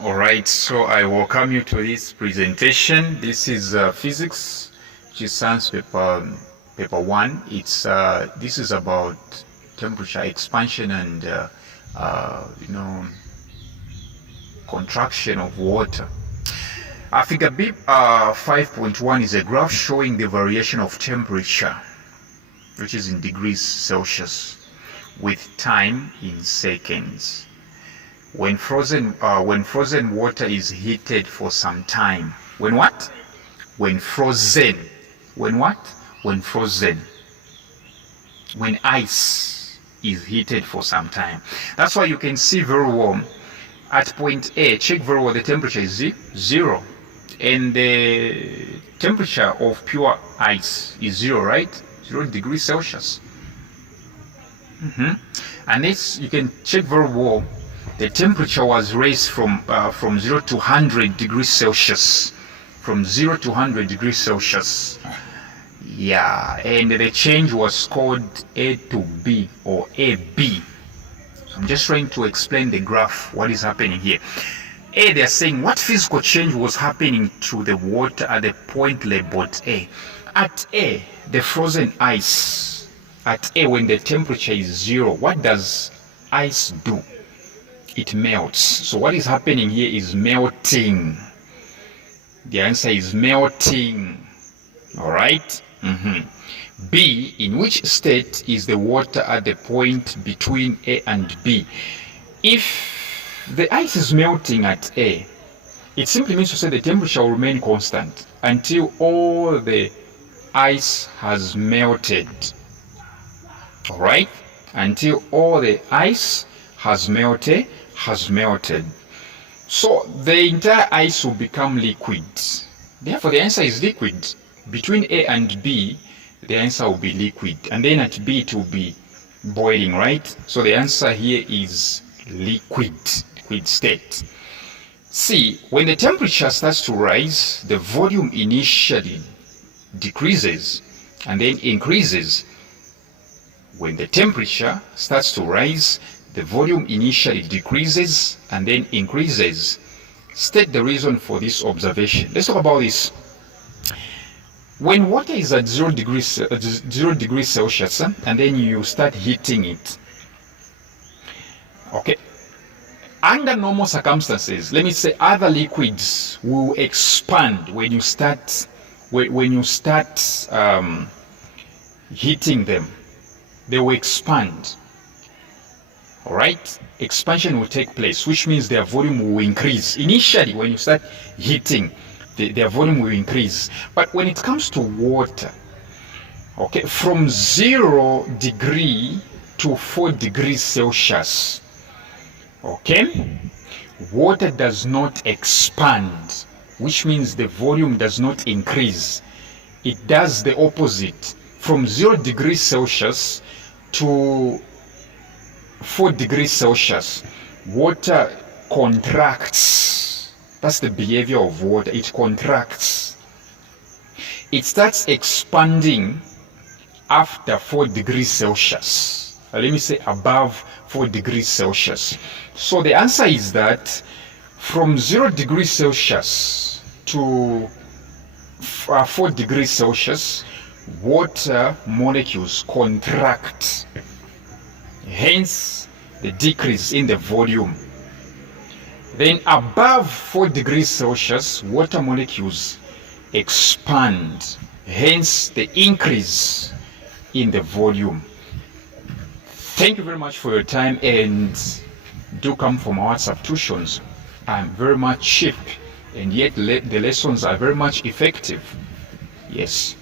All right, so I welcome you to this presentation. This is physics, which is science paper 1. This is about temperature expansion and contraction of water. Figure B 5.1 is a graph showing the variation of temperature, which is in degrees Celsius, with time in seconds. When frozen water is heated for some time. When what? When frozen. When what? When frozen. When ice is heated for some time. That's why you can see very well at point A, check very well, the temperature is 0. And the temperature of pure ice is 0, right? 0 degrees Celsius. And this, you can check very well, the temperature was raised from 0 to 100 degrees Celsius. From 0 to 100 degrees Celsius. Yeah, and the change was called A to B or AB. So I'm just trying to explain the graph, what is happening here. A, they're saying what physical change was happening to the water at the point labeled A. At A, the frozen ice. At A, when the temperature is 0, what does ice do? It melts. So what is happening here is melting. The answer is melting. All right. B, in which state is the water at the point between A and B? If the ice is melting at A, it simply means to say the temperature will remain constant until all the ice has melted. All right. Until all the ice has melted. So the entire ice will become liquid. Therefore, the answer is liquid. Between A and B, the answer will be liquid. And then at B, it will be boiling, right? So the answer here is liquid state. C, when the temperature starts to rise, the volume initially decreases and then increases. When the temperature starts to rise, the volume initially decreases and then increases. State the reason for this observation. Let's talk about this. When water is at 0 degrees Celsius, and then you start heating it, okay, under normal circumstances, let me say other liquids will expand when you start heating them. They will expand. All right, expansion will take place, which means their volume will increase. Initially, when you start heating, their volume will increase. But when it comes to water, okay, from 0 degree to 4 degrees Celsius, okay, water does not expand, which means the volume does not increase. It does the opposite. From 0 degrees Celsius to 4 degrees Celsius, water contracts. That's the behavior of water. It contracts. It starts expanding after 4 degrees Celsius. Let me say above 4 degrees Celsius. So the answer is that from 0 degrees Celsius to 4 degrees Celsius, water molecules contract. Hence the decrease in the volume. Then above 4 degrees Celsius, water molecules expand. Hence the increase in the volume. Thank you very much for your time, and do come for my WhatsApp tuitions. I'm very much cheap, and yet the lessons are very much effective. Yes.